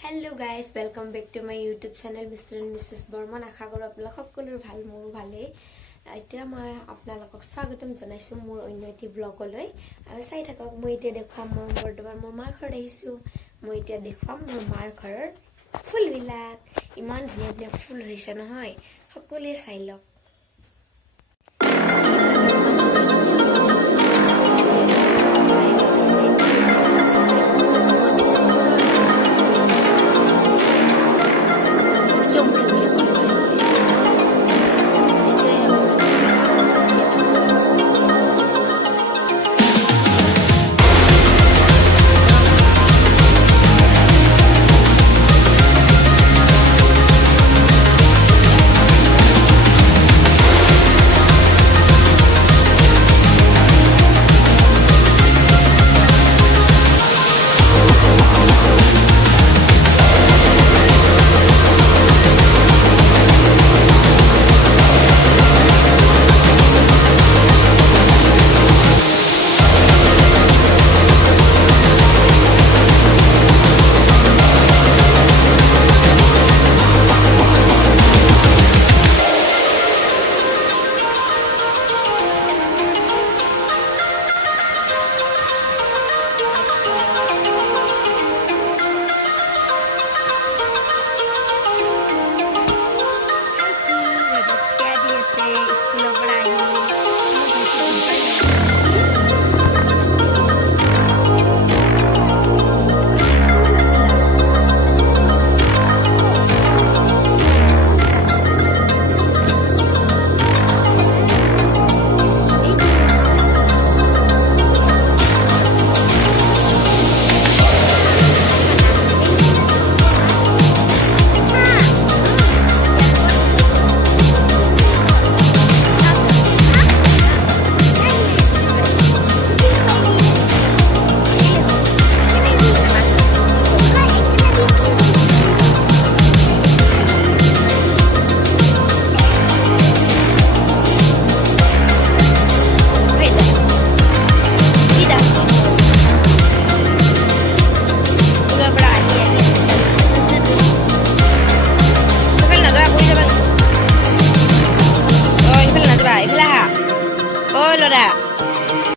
Hello guys, welcome back to my YouTube channel Mr. and Mrs. Burman. আশা কৰো আপোনালোক সকলোৰে ভাল মোৰ ভালে। এতিয়া মই আপোনালোকক স্বাগতম জনাইছো মোৰ অন্য এটি ব্লগলৈ। আৰু চাই থাকক মই এতিয়া দেখাম মোৰ বৰ্তমান মোৰ মাৰ ঘৰত আহিছো। মই এতিয়া দেখাম মোৰ মাৰ ঘৰৰ ফুলবিলাক। ইমান ধুনীয়া ধুনীয়া ফুল হৈছে নহয়। সকলোৱে চাই লওক।